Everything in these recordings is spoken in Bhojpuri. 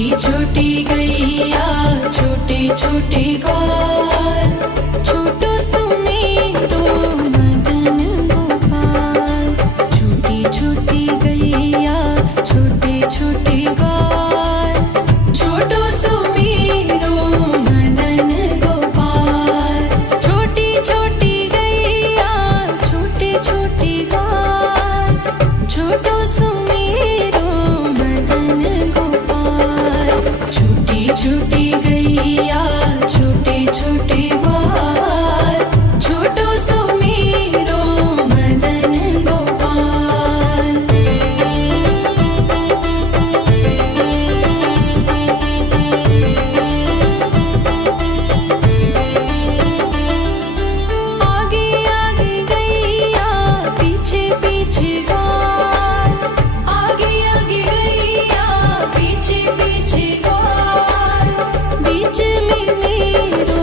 छोटी गैया छोटे छोटे ग्वाल, छोटो सुमेरो मदन गोपाल। छोटी छोटी गैया छोटे छोटे ग्वाल, छोटो सुमेरो मदन गोपाल। छोटी छोटी गैया छोटे छोटे ग्वाल, छोटो सुमेरो मदन गोपाल। छोटी छोटी गैया छोटे छोटे ग्वाल, छोटो सुमेरो मदन गोपाल। आगे आगे गैया पीछे पीछे ग्वाल, आगे आगे गैया पीछे पीछे ग्वाल। बीच में मेरो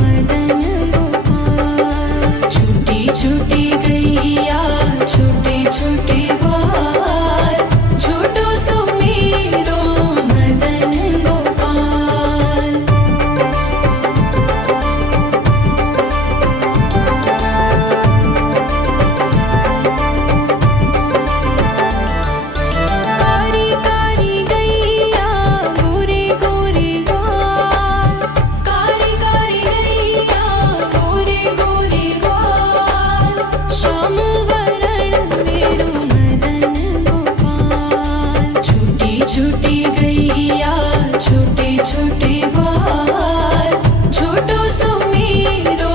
मदन गोपाल। छोटी छोटी गैया छोटे छोटे ग्वाल, छोटो सुमेरो मदन गोपाल। कारी कारी गैया गोरे गोरे ग्वाल, कारी कारी गैया गोरे गोरे ग्वाल। श्याम वरण मेरो मदन गोपाल। छोटी छोटी गैया छोटे छोटे ग्वाल, छोटो सुमेरो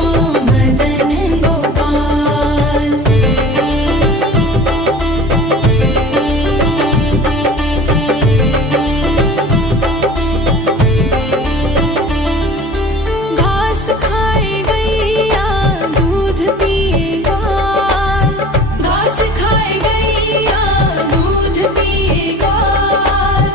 मदन गोपाल। घास खाए गैया दूध पिए ग्वाल, घास खाए गैया दूध पिए ग्वाल।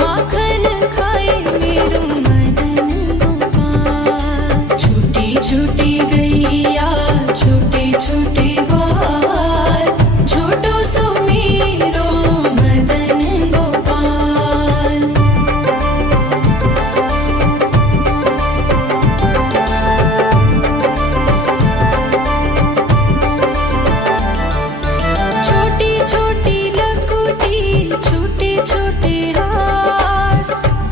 माखन खाए मेरो मदन गोपाल। छोटी छोटी गैया छोटे छोटे ग्वाल, छोटो सुमेरो मदन गोपाल। छोटी छोटी लकुटी छोटे छोटे हाथ,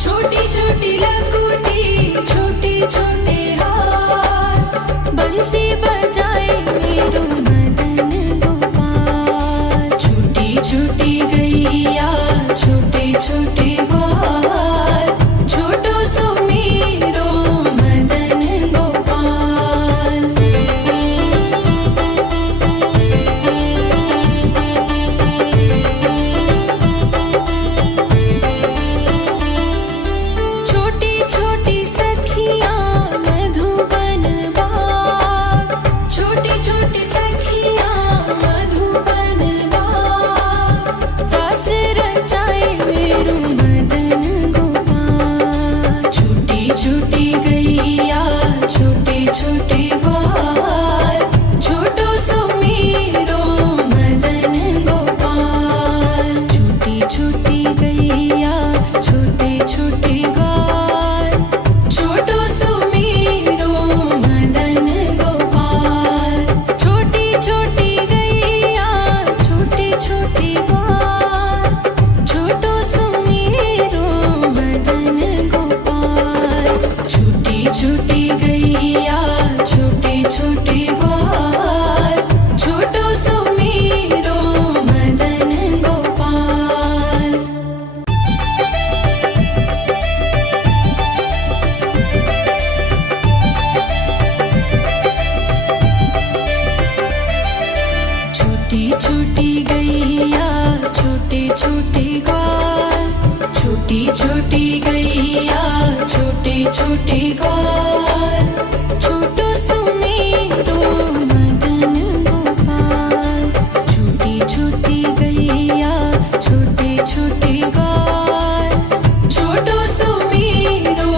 छोटी छोटी लकुटी छोटे छोटे हाथ। बंसी बजाए मेरो मदन गोपाल। छोटी छोटी गैया छोटे छोटे ग्वाल, छोटो सुमेरो मदन गोपाल। छोटी छोटी सखियाँ मधुबन बाग, छोटी छोटी सखियाँ मधुबन बाग। रास रचाए मेरो मदन गोपाल। छोटी छोटी गैया छोटे छोटे ग्वाल, छोटो सुमेरो मदन गोपाल। छोटी छोटी गैया छोटे छोटे ग्वाल, छोटो सुमेरो मदन गोपाल। छोटी छोटी गैया छोटे छोटे ग्वाल, छोटो सुमेरो मदन गोपाल। छोटी छोटी गैया छोटे छोटे ग्वाल, छोटो सुमेरो मदन गोपाल। छोटी छोटी गैया छोटे छोटे ग्वाल, छोटी छोटी गैया छोटे छोटे ग्वाल, छोटो सुमेरो मदन गोपाल। छोटी छोटी गैया छोटे छोटे ग्वाल, छोटो सुमेरो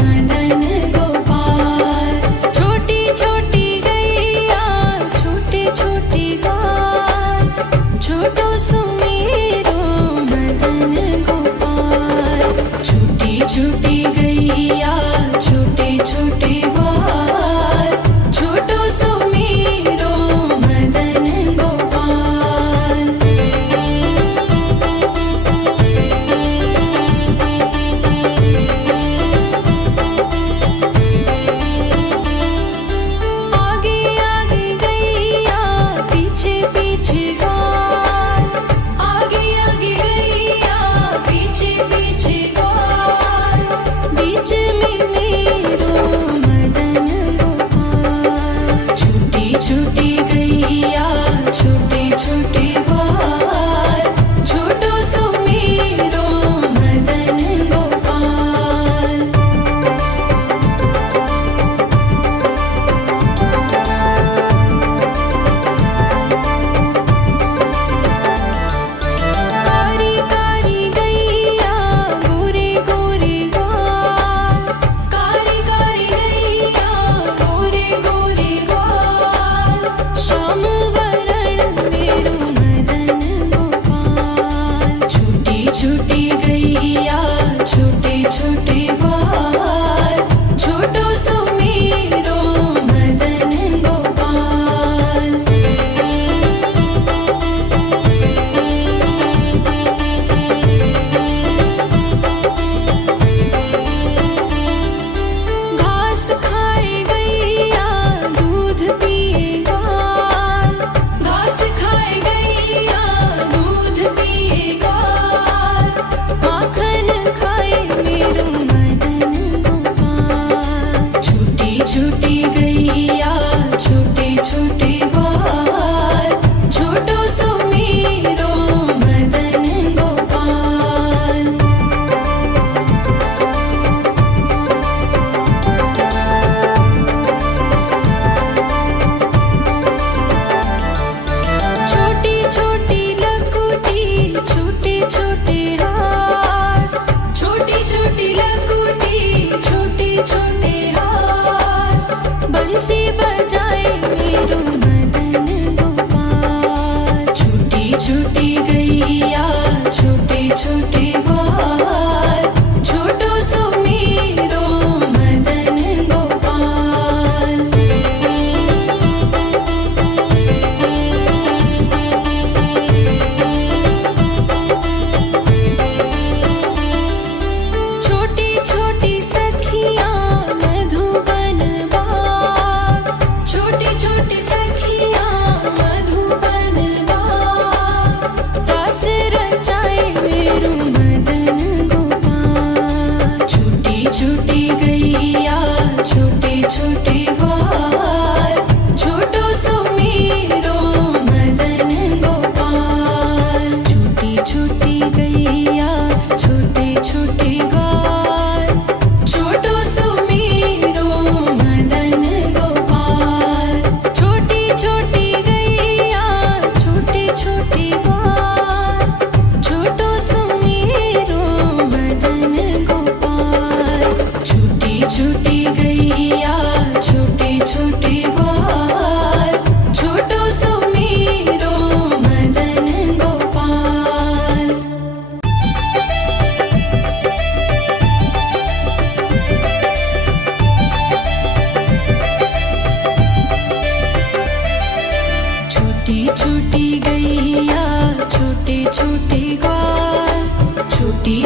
मदन गोपाल। छोटी छोटी गैया छोटे छोटे ग्वाल, छोटो सुमेरो मदन गोपाल। छोटी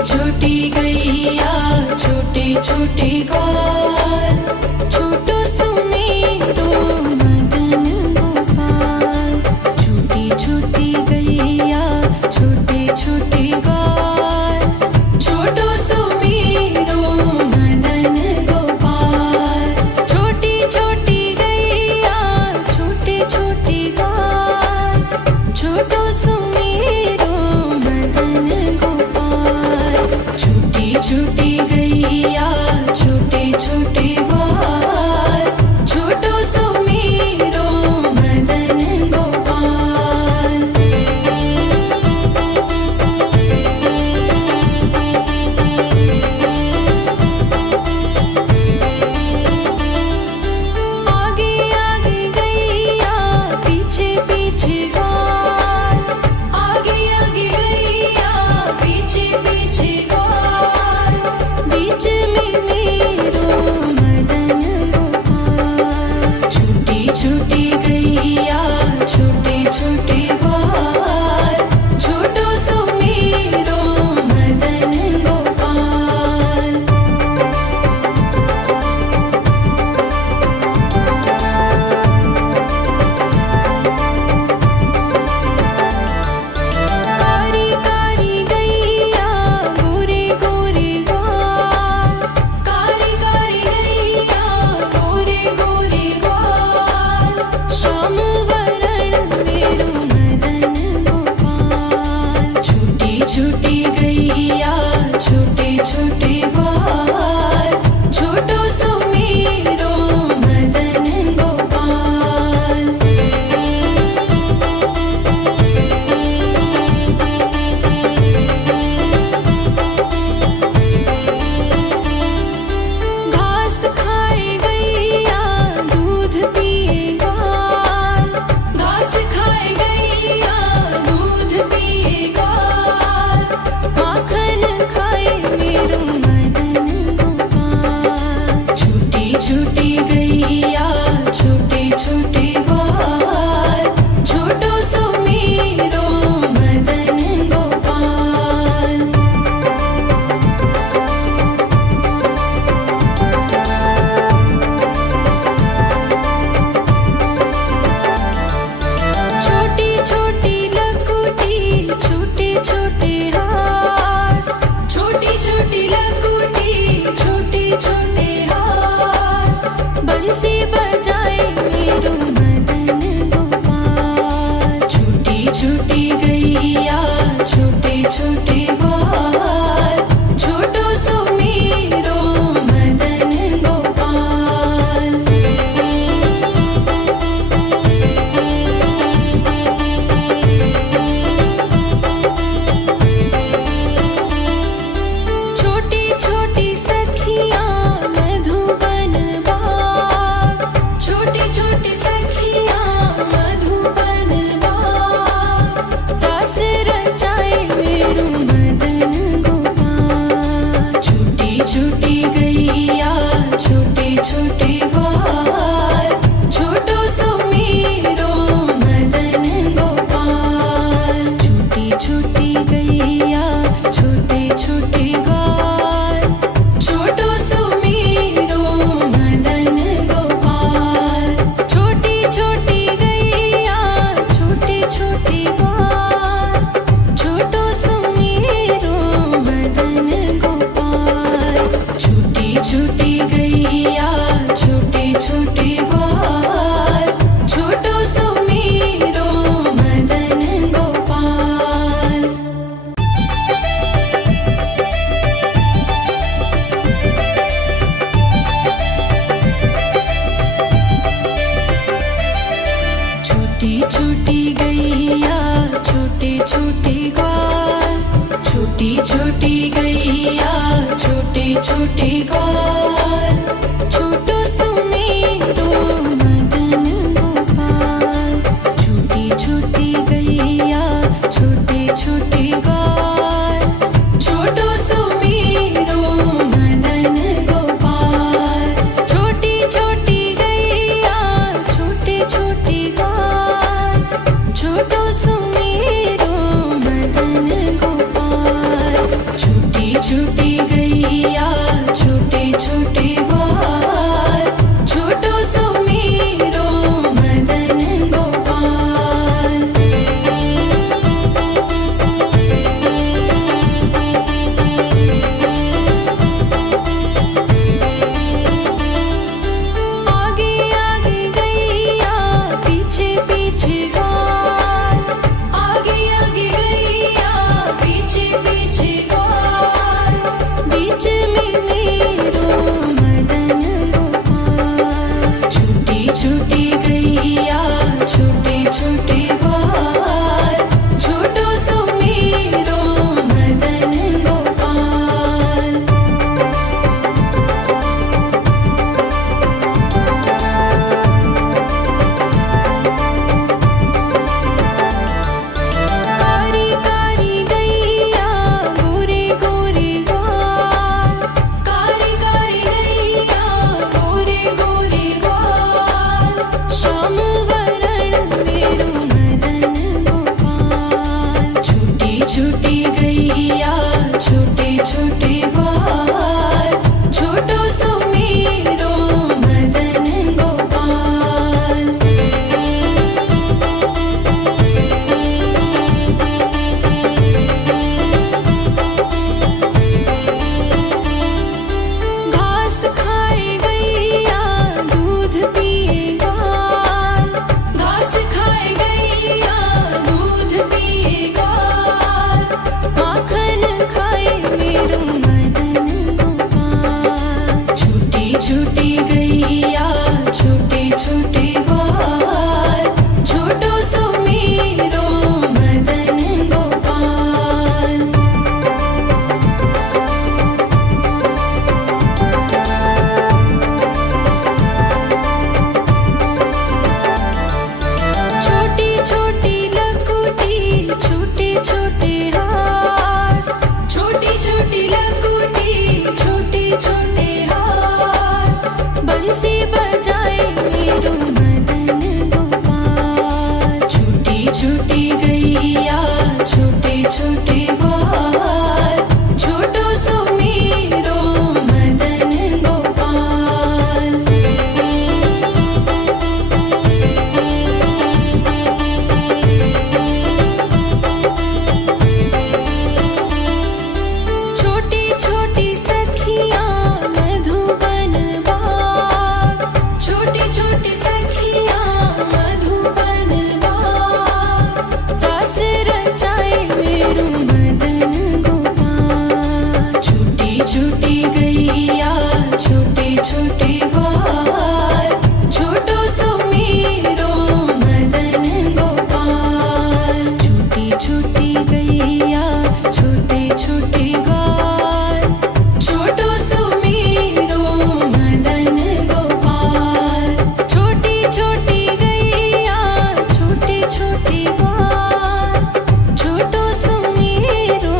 छोटी गैया छोटे छोटे ग्वाल, छोटो सुमेरो मदन गोपाल। छोटी छोटी गैया छोटे छोटे ग्वाल, छोटो सुमेरो मदन गोपाल। छोटी छोटी गैया छोटे छोटे ग्वाल, छोटो सुमेरो मदन गोपाल। छोटी छोटी गैया छोटे छोटे ग्वाल, छोटो सुमेरो मदन गोपाल। आगे आगे गैया पीछे पीछे ग्वाल, आगे आगे गैया पीछे पीछे ग्वाल। बीच में मेरो मदन गोपाल। छोटी छोटी गैया छोटे छोटे ग्वाल, छोटो सुमेरो मदन गोपाल। कारी कारी गैया गोरे गोरे ग्वाल, कारी कारी गैया गोरे गोरे ग्वाल। श्याम वरण मेरो मदन गोपाल। छोटी छोटी गैया छोटे छोटे ग्वाल, छोटो सुमेरो मदन गोपाल। घास खाए गैया दूध पिए ग्वाल, घास खाए गैया दूध पिए ग्वाल। माखन खाए मेरो मदन गोपाल। छोटी छोटी गैया छोटे छोटे ग्वाल, छोटो सुमेरो मदन गोपाल। छोटी छोटी लकुटी छोटे छोटे हाथ, छोटी छोटी लकुटी छोटे छोटे हाथ। बंसी बजाए मेरो मदन गोपाल। छोटी छोटी गैया छोटे छोटे ग्वाल, छोटो सुमेरो मदन गोपाल। छोटी छोटी सखियाँ मधुबन बाग, छूटी गैया छोटे छोटे ग्वाल छोटो सुमेरो मदन गोपाल। आगे आगे गैया पीछे पीछे ग्वाल आगे आगे गैया पीछे पीछे ग्वाल बीच में मेरो मदन गोपाल। छूटी छूटी गैया छोटे छोटे ग्वाल छोटो सुमेरो मदन गोपाल। कारी कारी गैया गोरे गोरे ग्वाल कारी कारी गैया गोरे गोरे ग्वाल श्याम वरण मेरो मदन गोपाल। छूटी छूटी गैया छोटे छोटे ग्वाल छोटो सुमेरो मदन गोपाल। घास खाए गैया दूध पिए ग्वाल घास खाए गैया दूध पिए ग्वाल माखन खाए मेरो मदन गोपाल। छूटी छूटी गैया छोटे छोटे ग्वाल छोटो सुमेरो मदन गोपाल। छोटी छोटी लकुटी छोटे छोटे हाथ छोटी छोटी लकुटी छोटे छोटे हाथ बंसी बजाए मेरो मदन गोपाल। छूटी छूटी गैया छोटे छोटे ग्वाल छोटो सुमेरो मदन गोपाल। छोटी छोटी सखियाँ मधुबन बाग छोटी छोटी सखियाँ मधुबन बाग रास रचाए मेरो मदन गोपाल। छूटी छूटी गैया छोटे छोटे ग्वाल छोटो सुमेरो मदन गोपाल। छूटी छूटी गैया छोटे छोटे ग्वाल छोटो सुमेरो मदन गोपाल। छोटी छोटी गैया छोटे छोटे ग्वाल छोटो सुमेरो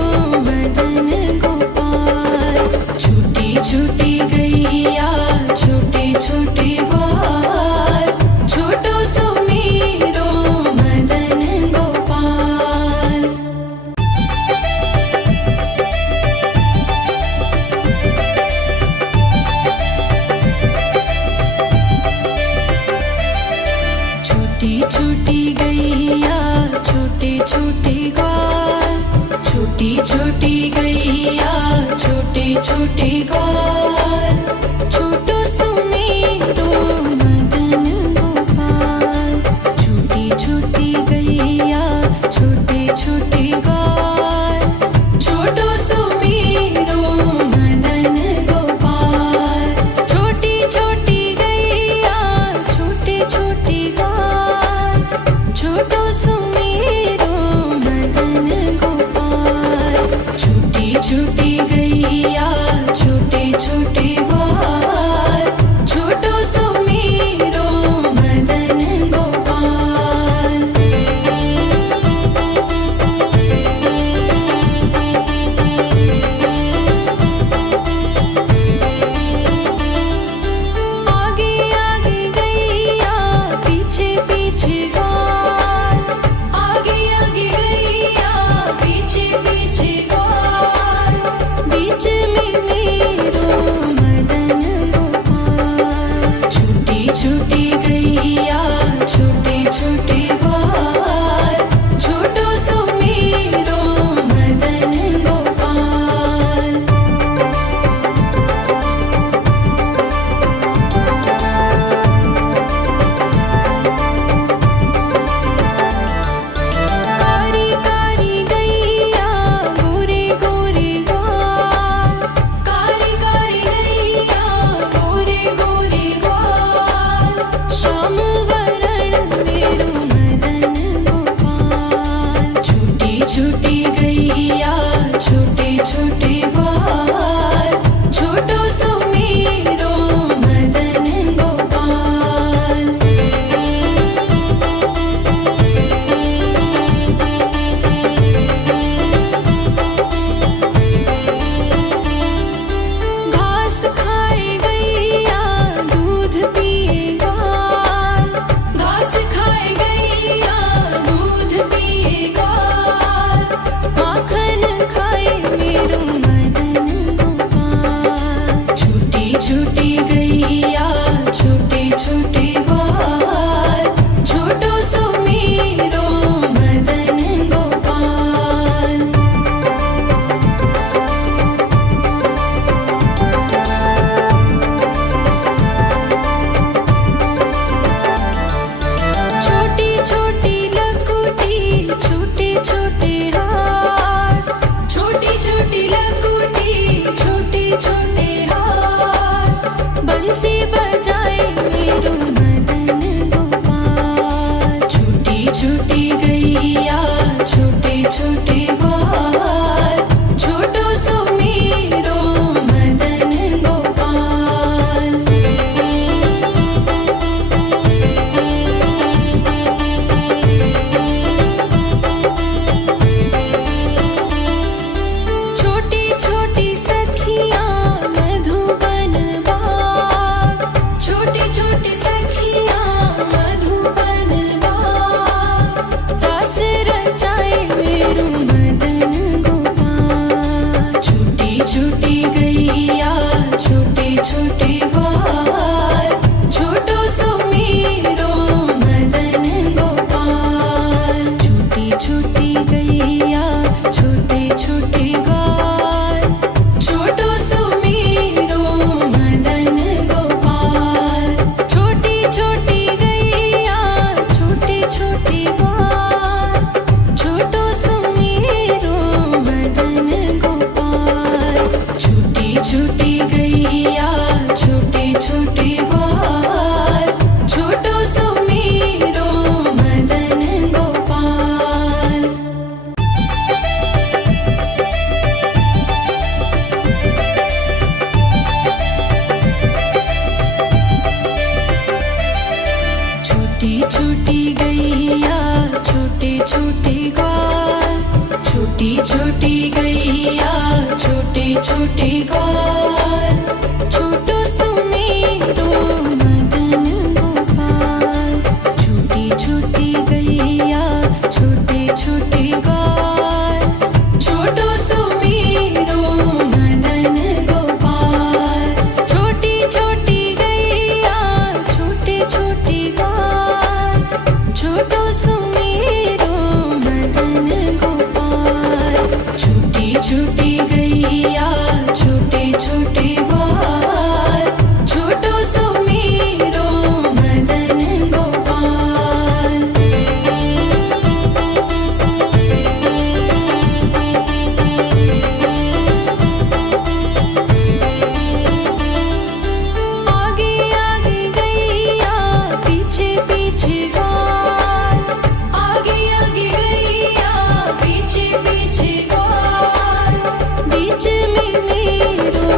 मदन गोपाल। छूटी छूटी गैया छोटे छोटे ग्वाल छोटो सुमेरो मदन गोपाल। छूटी छूटी गैया छोटे छोटे ग्वाल छोटो सुमेरो मदन गोपाल। छूटी छूटी गैया छोटे छोटे ग्वाल छोटो सुमेरो मदन गोपाल। छूटी छूटी गैया छोटे छोटे ग्वाल छोटो सुमेरो मदन गोपाल। छूटी छूटी गैया छोटे छोटे छोटी गैया छोटे छोटे ग्वाल छोटो सुमेरो मदन गोपाल। छोटी छोटी गैया छोटे छोटे ग्वाल छोटी छोटी गैया छोटे छोटे ग्वाल छोटो सुमेरो मदन गोपाल। छोटी छोटी गैया छोटे छोटे ग्वाल छोटो सुमेरो मदन गोपाल। छोटी छोटी गैया छोटे छोटे ग्वाल छोटो सुमेरो मदन गोपाल। छोटी छोटी गैया छोटे छोटे ग्वाल छोटो सुमेरो मदन गोपाल। आगे आगे गैया पीछे पीछे ग्वाल आगे आगे गैया पीछे पीछे ग्वाल। बीच में मेरो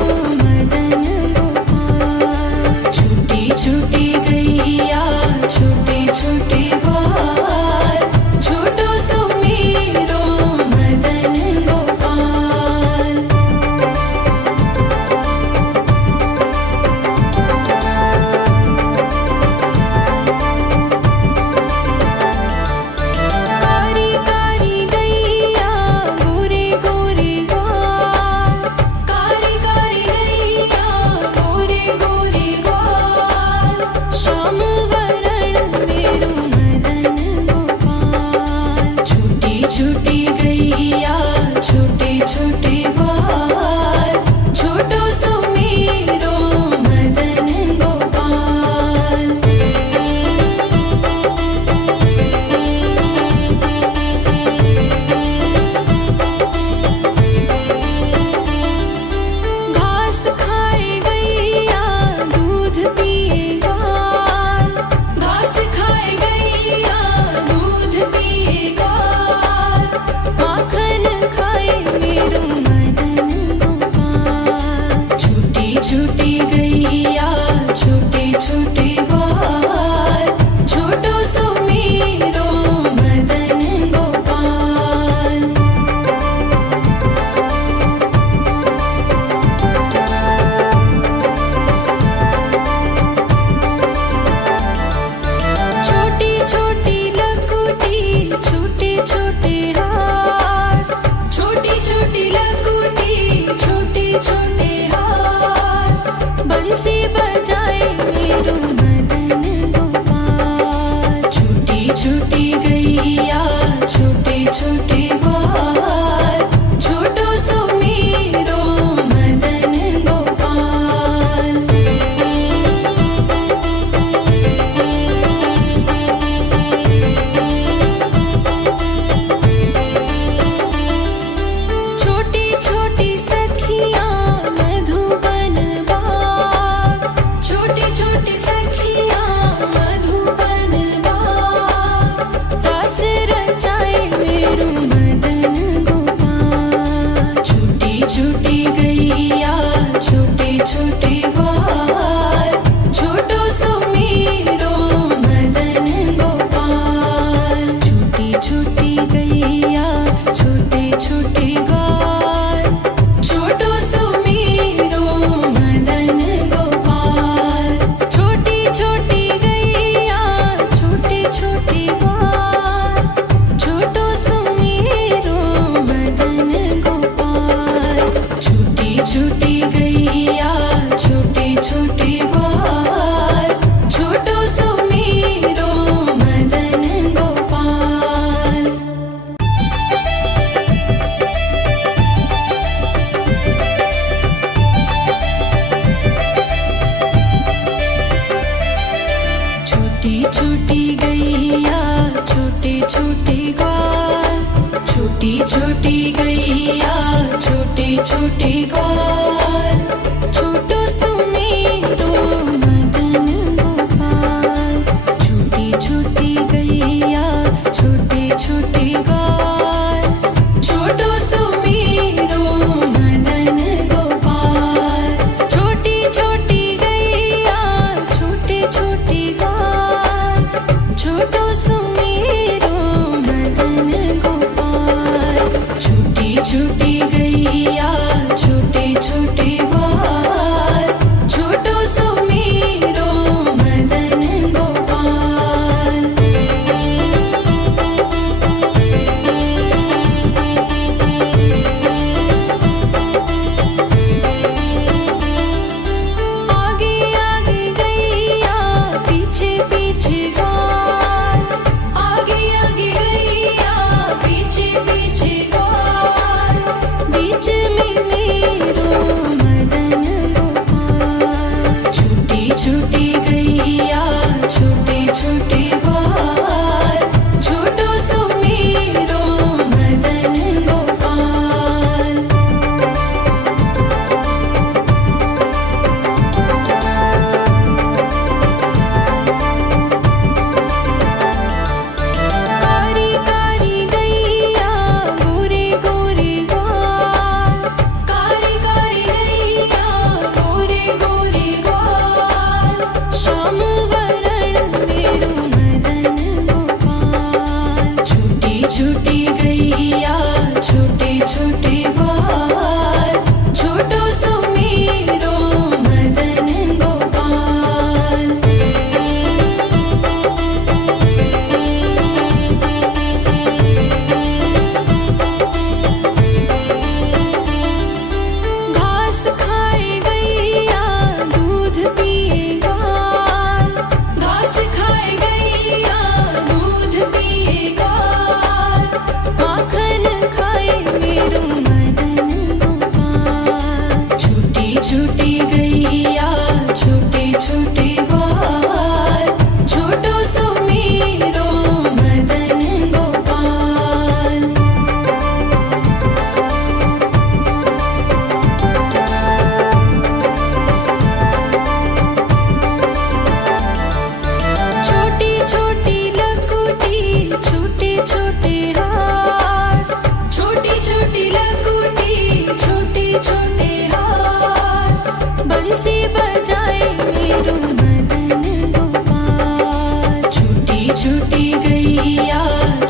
बंसी बजाए मेरू मदन गोपाल। छोटी छोटी गैया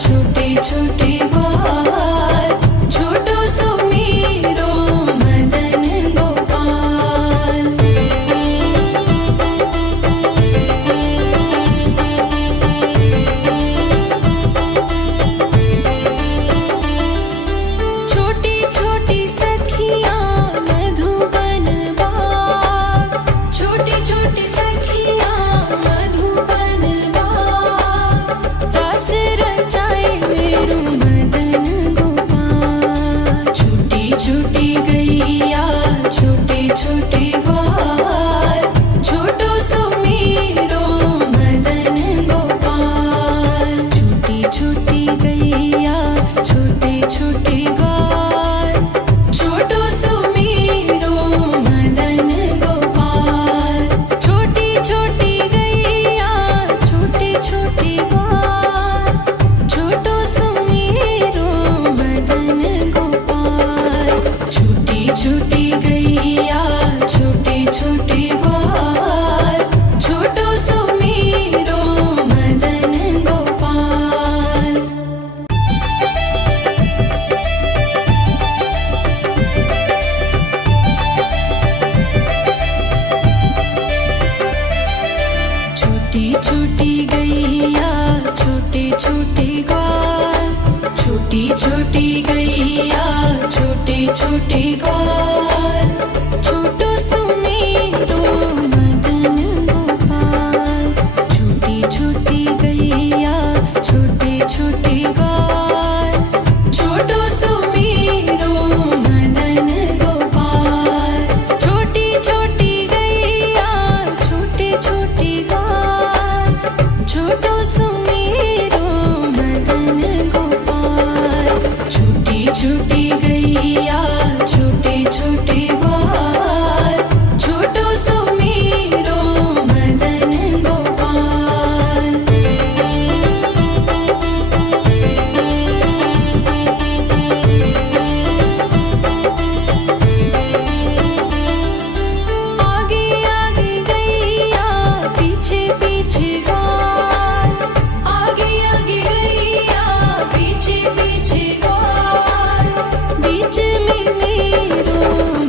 छोटे छोटे ग्वाल, छोटो सो मेरो मदन गोपाल। छोटी छोटी सखियाँ मधुबन बाग, छोटी छोटी सखियाँ मधुबन बाग, रास रचाए मेरू मदन गोपाल। छोटी छोटी गैया छोटे छोटे ग्वाल, छोटो सो मेरो मदन गोपाल। छोटी छोटी गैया छोटे छोटे ग्वाल, छोटो सो मेरो मदन गोपाल। छोटी छोटी गैया छोटे छोटे ग्वाल, छोटो सो मेरो मदन गोपाल। छोटी छोटी गैया छोटे छोटे ग्वाल, छोटो सो मेरो मदन गोपाल। छोटी छोटी गैया छोटे छोटे ग्वाल, छोटी छोटी गैया छोटे छोटे ग्वाल, छोटो सो मेरो मदन गोपाल। छोटी छोटी गैया छोटे छोटे ग्वाल, छोटो सो मेरो मदन गोपाल। छोटी छोटी गैया छोटे छोटे ग्वाल, छोटो सो मेरो मदन गोपाल। छोटी छोटी गैया छोटे छोटे ग्वाल, छोटो सो मेरो मदन गोपाल। आगे आगे गैया पीछे पीछे ग्वाल, आगे आगे गैया पीछे पीछे ग्वाल, बीच में मेरो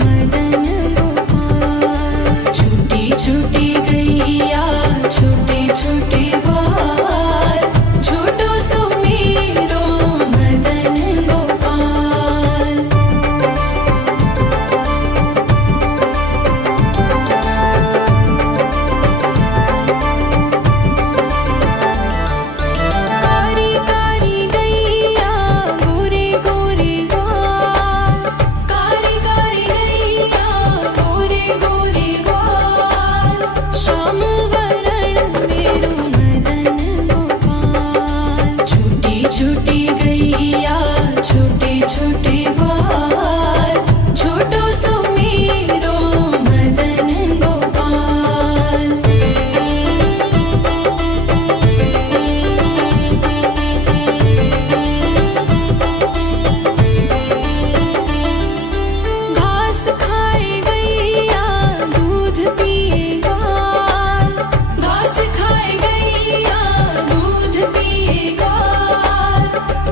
मदन गोपाल। छोटी छोटी गैया छोटे छोटे ग्वाल, छोटो सो मेरो मदन गोपाल। कारी कारी गैया गोरे गोरे ग्वाल, कारी कारी गैया गोरे गोरे ग्वाल, श्याम वरण मेरो मदन गोपाल। छोटी छोटी गैया छोटे छोटे ग्वाल, छोटो सो मेरो मदन गोपाल। घास खाए गैया दूध पिए ग्वाल, घास खाए गैया दूध पिए ग्वाल,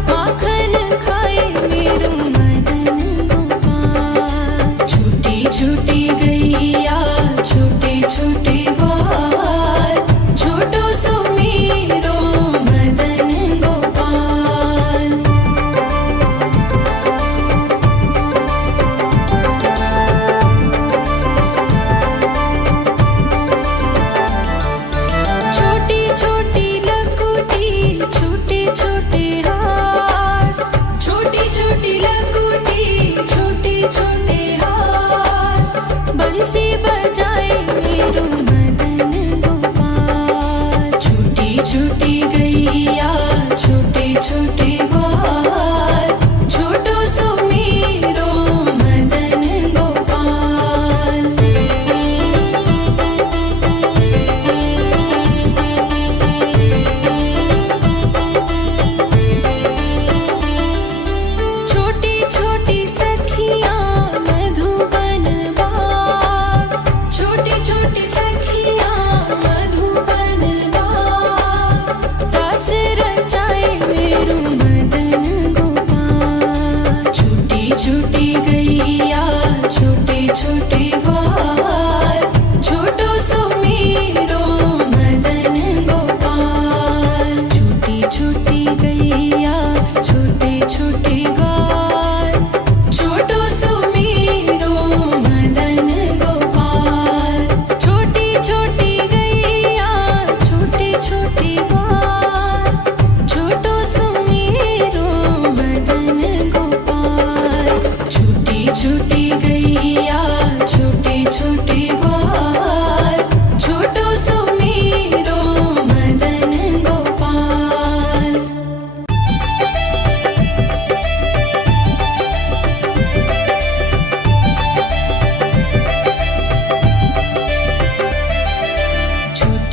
माखन खाए मेरो मदन गोपाल। छोटी छोटी गैया छोटे छोटे ग्वाल, छोटो सो मेरो मदन गोपाल। छोटी छोटी लकुटी छोटे छोटे हाथ, छोटी छोटी लकुटी छोटे छोटे हाथ, बंसी बजाए मेरो मदन गोपाल। छोटी छोटी गैया छोटे छोटे ग्वाल, छोटो सो मेरो मदन गोपाल। छोटी छोटी सखियाँ मधुबन बाग, छोटे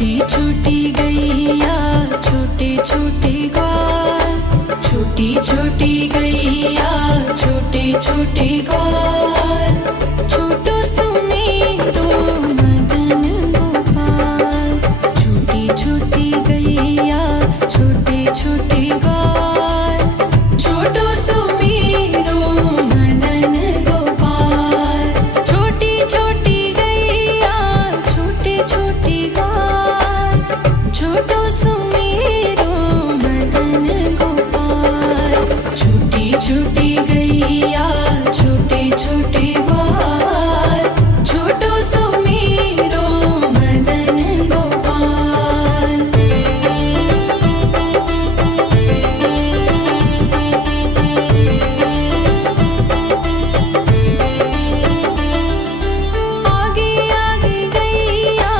छोटी छोटी गैया छोटे छोटे ग्वाल, छोटी छोटी गैया छोटे छोटे ग्वाल, छोटो सुमेरो मदन गोपाल। छोटी छोटी गैया छोटे छोटे ग्वाल, छोटो सुमेरो मदन गोपाल। छोटी छोटी गैया छोटे छोटे ग्वाल, छोटो सुमेरो मदन गोपाल। छोटी छोटी गैया छोटे छोटे ग्वाल, छोटो सुमेरो मदन गोपाल। आगे आगे गैया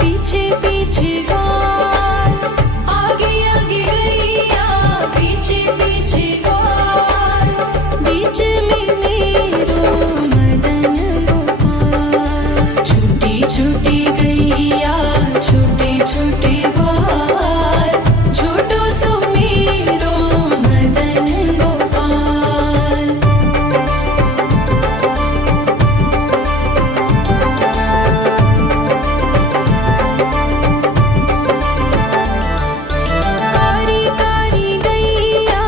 पीछे पीछे ग्वाल, आगे आगे गैया पीछे पीछे ग्वाल, बीच में मेरो मदन गोपाल। छोटी छोटी गैया छोटे छोटे ग्वाल, छोटो सुमेरो मदन गोपाल। कारी कारी गैया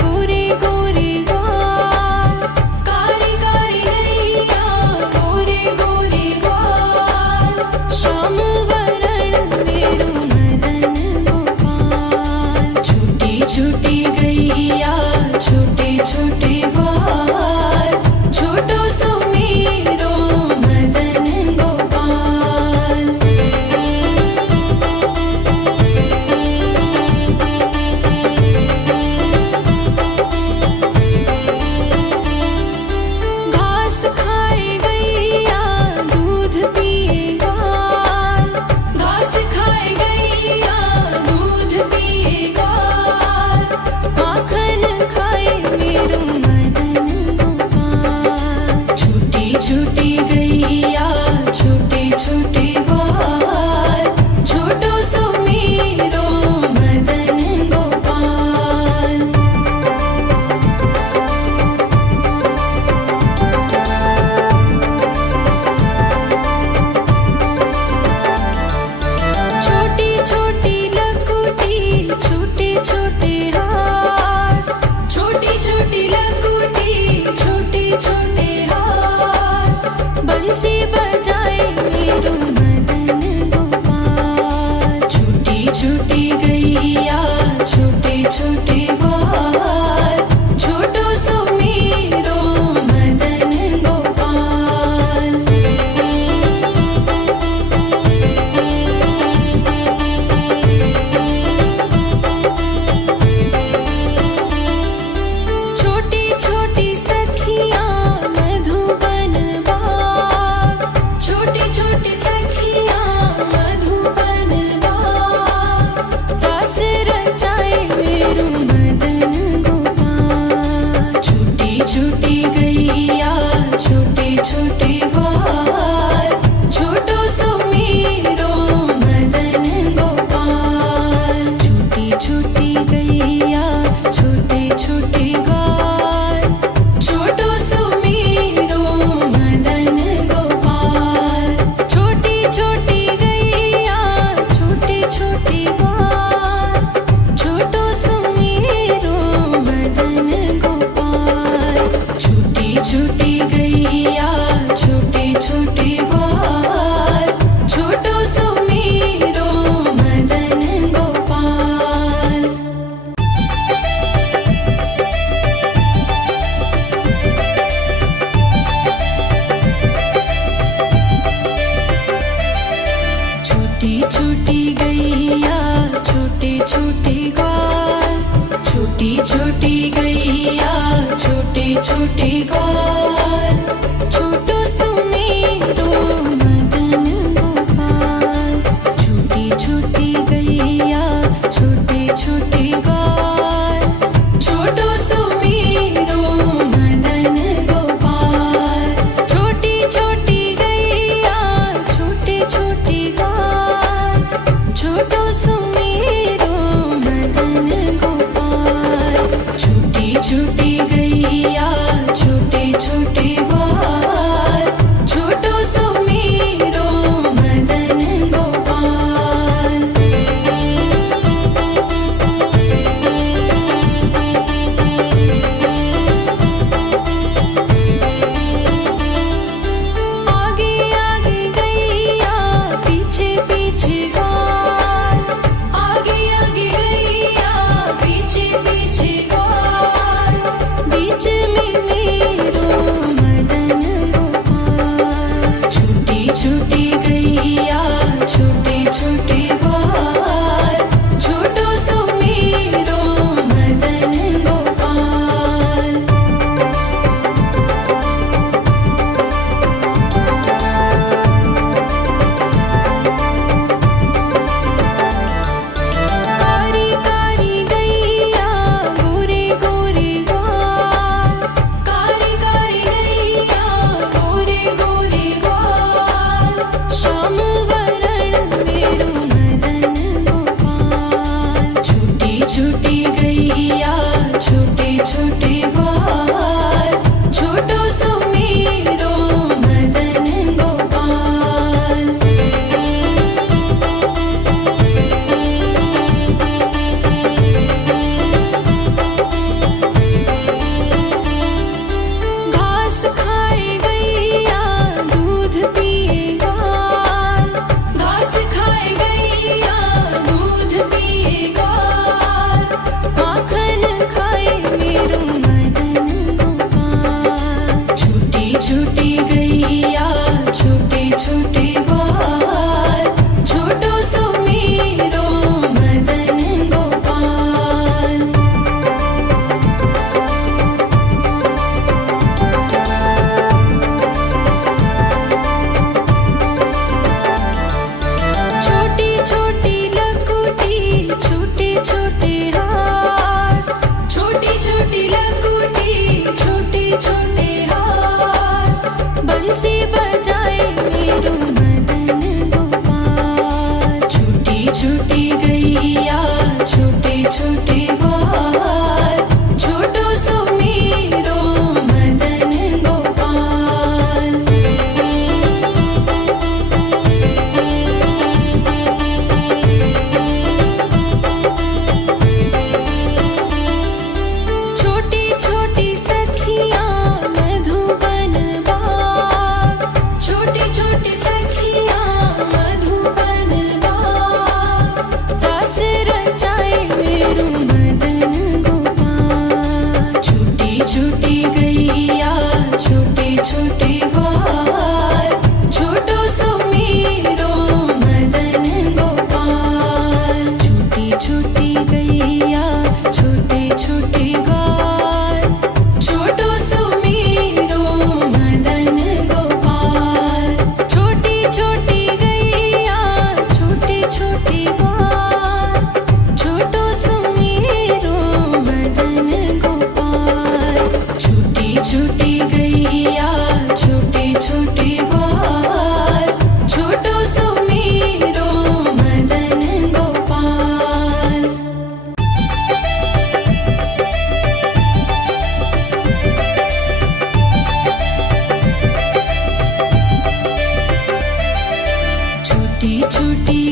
गोरे गोरे ग्वाल, कारी कारी गैया गोरे गोरे ग्वाल, श्याम वरण मेरो मदन गोपाल। छोटी छोटी गैया छोटे छोटे ग्वाल, छोटो सुमेरो मदन गोपाल। घास खाए गैया दूध पिए ग्वाल, घास खाए गैया दूध पिए ग्वाल, माखन खाए मेरो मदन गोपाल। छोटी छोटी गैया छोटे छोटे ग्वाल, छोटो सुमेरो मदन गोपाल। छोटी छोटी लकुटी छोटे छोटे हाथ, छोटी छोटी लकुटी छोटे छोटे हाथ, बंसी बजाए मेरो मदन गोपाल। छोटी छोटी गैया छोटे छोटे ग्वाल, छोटो सुमेरो मदन गोपाल। छोटी छोटी सखियां मधुबन बाग, छोटी छोटी सखियां मधुबन बाग, रास रचाए मेरो मदन गोपाल। छोटी छोटी गैया छोटे छोटे ग्वाल, छोटो सुमेरो मदन गोपाल। छोटी छोटी गैया छोटे छोटे ग्वाल, छोटो सुमेरो मदन गोपाल। छोटी छोटी गैया छोटे छोटे ग्वाल, छोटो सुमेरो मदन गोपाल। छोटी छोटी गैया छोटे छोटे ग्वाल, छोटो सुमेरो मदन गोपाल। छोटी छोटी गैया छोटे छोटे ग्वाल, छोटी छोटी गैया छोटे छोटे ग्वाल, छोटो सुमेरो मदन गोपाल। छोटी छोटी गैया छोटे छोटे ग्वाल, छोटो सुमेरो मदन गोपाल। छोटी छोटी गैया छोटे छोटे ग्वाल, छोटी छोटी